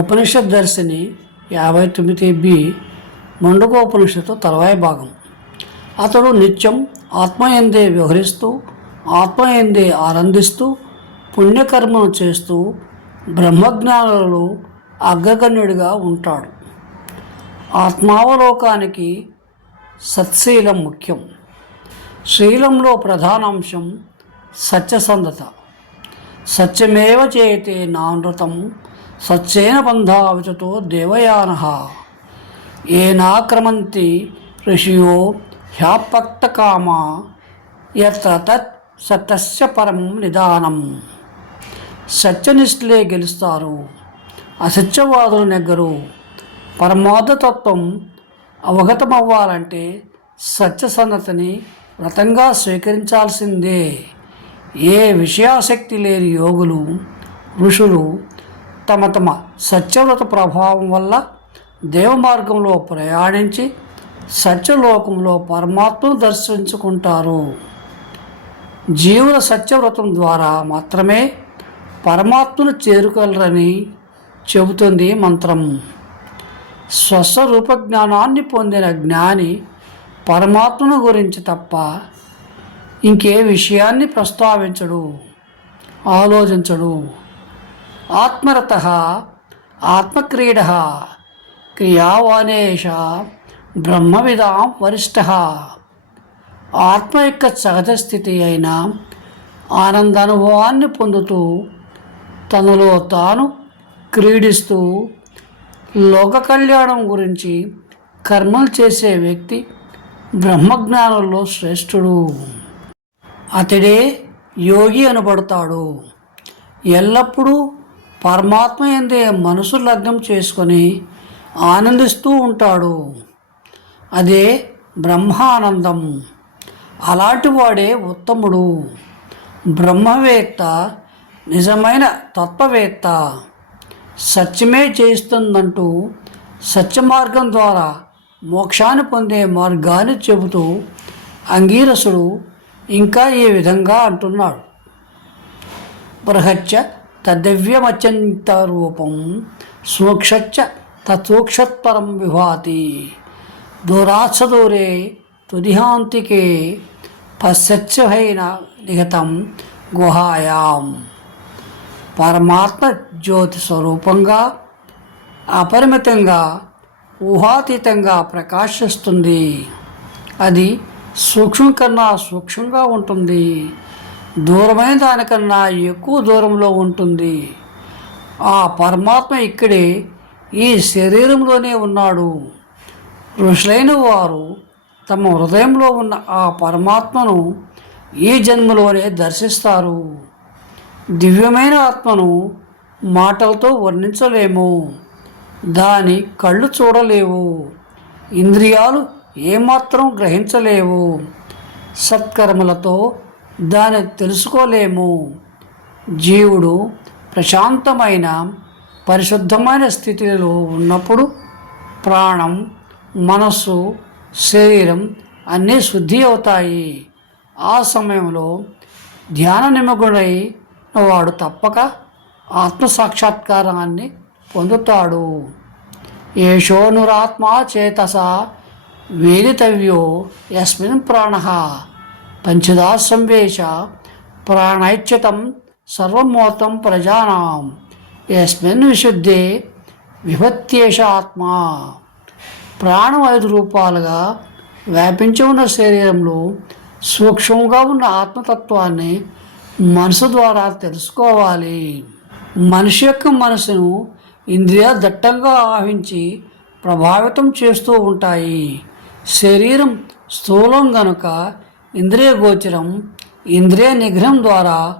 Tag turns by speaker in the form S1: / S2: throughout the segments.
S1: ఉపనిషత్ దర్శిని యాభై తొమ్మిది బి ముండకోపనిషత్తు తర్వాయి భాగం. అతడు నిత్యం ఆత్మయందే వ్యవహరిస్తూ ఆత్మయందే ఆనందిస్తూ పుణ్యకర్మను చేస్తూ బ్రహ్మజ్ఞానులలో అగ్రగణ్యుడిగా ఉంటాడు. ఆత్మావలోకానికి సత్శీలం ముఖ్యం. శీలంలో ప్రధానాంశం సత్యసంధత. సత్యమేవ చేతే నానృతం సత్యేన బంధావిచతో దేవయాన. ఏనాక్రమంతి ఋషియో హ్యాపక్తకామా యత్ర తత్ సత్యస్య పరం నిదానం. సత్యనిష్ఠులే గెలుస్తారు అసత్యవాదులు నెగ్గరు. పరమార్థతత్వం అవగతమవ్వాలంటే సత్యసన్నతని వ్రతంగా స్వీకరించాల్సిందే. ఏ విషయాసక్తి లేని యోగులు ఋషులు తమ తమ సత్యవ్రత ప్రభావం వల్ల దేవమార్గంలో ప్రయాణించి సత్యలోకంలో పరమాత్మను దర్శించుకుంటారు. జీవుల సత్యవ్రతం ద్వారా మాత్రమే పరమాత్మను చేరుకోగలరని చెబుతుంది మంత్రం. స్వస్వరూప జ్ఞానాన్ని పొందిన జ్ఞాని పరమాత్మను గురించి తప్ప ఇంకే విషయాన్ని ప్రస్తావించడు ఆలోచించడు. ఆత్మరత ఆత్మక్రీడ క్రియావానేష బ్రహ్మవిదాం వరిష్ట. ఆత్మ యొక్క సహజ స్థితి అయిన ఆనందానుభవాన్ని పొందుతూ తనలో తాను క్రీడిస్తూ లోక కళ్యాణం గురించి కర్మలు చేసే వ్యక్తి బ్రహ్మజ్ఞానంలో శ్రేష్ఠుడు. అతడే యోగి అనబడతాడు. ఎల్లప్పుడూ పరమాత్మ ఎందే మనసు లగ్నం చేసుకొని ఆనందిస్తూ ఉంటాడు. అదే బ్రహ్మానందం. అలాంటి వాడే ఉత్తముడు. బ్రహ్మవేత్త నిజమైన తత్వవేత్త. సత్యమే చేస్తుందంటూ సత్యమార్గం ద్వారా మోక్షాన్ని పొందే మార్గాన్ని చెబుతూ అంగీరసుడు ఇంకా ఈ విధంగా అంటున్నాడు. బృహత్య తదవ్యమత్యంత రూపం సూక్షచ్చ తత్సూక్షత్పరం విభాతి. దూరాత్సదూరే తుదిహాంతికే పశ్చైన నిగతం గుహాయాం. పరమాత్మ జ్యోతి స్వరూపంగా అపరిమితంగా ఊహాతీతంగా ప్రకాశిస్తుంది. అది సూక్ష్మం కన్నా సూక్ష్మంగా ఉంటుంది. దూరమైన దానికన్నా ఎక్కువ దూరంలో ఉంటుంది. ఆ పరమాత్మ ఇక్కడే ఈ శరీరంలోనే ఉన్నాడు. ఋషులైన వారు తమ హృదయంలో ఉన్న ఆ పరమాత్మను ఈ జన్మలోనే దర్శిస్తారు. దివ్యమైన ఆత్మను మాటలతో వర్ణించలేము. దాని కళ్ళు చూడలేవు. ఇంద్రియాలు ఏమాత్రం గ్రహించలేవు. సత్కర్మలతో దాన్ని తెలుసుకోలేము. జీవుడు ప్రశాంతమైన పరిశుద్ధమైన స్థితిలో ఉన్నప్పుడు ప్రాణం మనస్సు శరీరం అన్నీ శుద్ధి అవుతాయి. ఆ సమయంలో ధ్యాన నిమగ్నుడై వాడు తప్పక ఆత్మ సాక్షాత్కారాన్ని పొందుతాడు. ఏషోనురాత్మా చేతస వేదితవ్యో యస్మిన్ ప్రాణ. పంచదా సంవేశ ప్రాణైచ్యతం సర్వమోతం ప్రజానాం. యస్మిన్ విశుద్ధే విభత్యేష ఆత్మ ప్రాణం ఐదు రూపాలుగా వ్యాపించి ఉన్న శరీరంలో సూక్ష్మంగా ఉన్న ఆత్మతత్వాన్ని మనసు ద్వారా తెలుసుకోవాలి. మనిషి యొక్క మనసును ఇంద్రియ దట్టంగా ఆహించి ప్రభావితం చేస్తూ ఉంటాయి. శరీరం స్థూలం గనుక ఇంద్రియ గోచరం ఇంద్రియ నిగ్రహం ద్వారా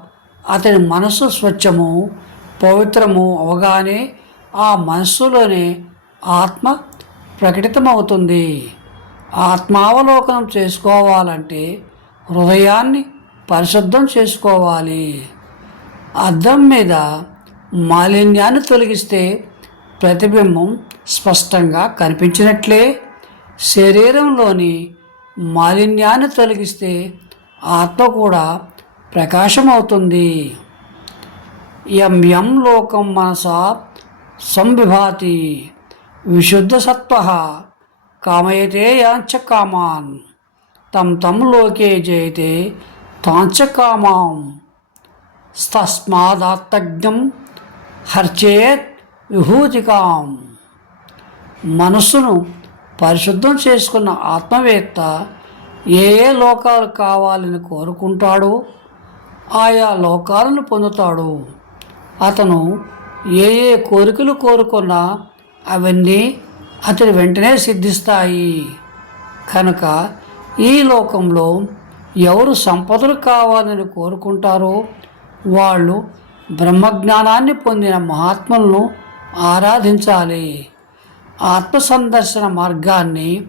S1: అతని మనస్సు స్వచ్ఛము పవిత్రము అవగానే ఆ మనస్సులోనే ఆత్మ ప్రకటితమవుతుంది. ఆత్మావలోకనం చేసుకోవాలంటే హృదయాన్ని పరిశుద్ధం చేసుకోవాలి. అద్దం మీద మాలిన్యాన్ని తొలగిస్తే ప్రతిబింబం స్పష్టంగా కనిపించినట్లే. శరీరంలోని మాలిన్యాన్ని తొలగిస్తే ఆత్మ కూడా ప్రకాశమవుతుంది. యం యం లోకం మనస సంవిభాతి విశుద్ధ సత్వ కామయతే యాంచ కామాన్. తం తం లోకే జయతే తాంచ కామాం. తస్మాదాత్తజ్ఞం హర్చేత్ విభూతికాం. మనస్సును పరిశుద్ధం చేసుకున్న ఆత్మవేత్త ఏ ఏ లోకాలు కావాలని కోరుకుంటాడో ఆయా లోకాలను పొందుతాడు. అతను ఏ ఏ కోరికలు కోరుకున్నా అవన్నీ అతడి వెంటనే సిద్ధిస్తాయి. కనుక ఈ లోకంలో ఎవరు సంపదలు కావాలని కోరుకుంటారో వాళ్ళు బ్రహ్మజ్ఞానాన్ని పొందిన మహాత్ములను ఆరాధించాలి. ఆత్మ సందర్శన మార్గాన్ని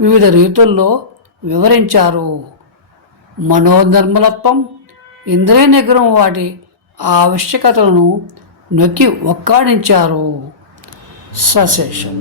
S1: వివిధ రీతుల్లో వివరించారు. మనోనిర్మలత్వం ఇంద్రియ నిగ్రహం వాటి ఆవశ్యకతలను నొక్కి ఒక్కాడించారు సశేషం.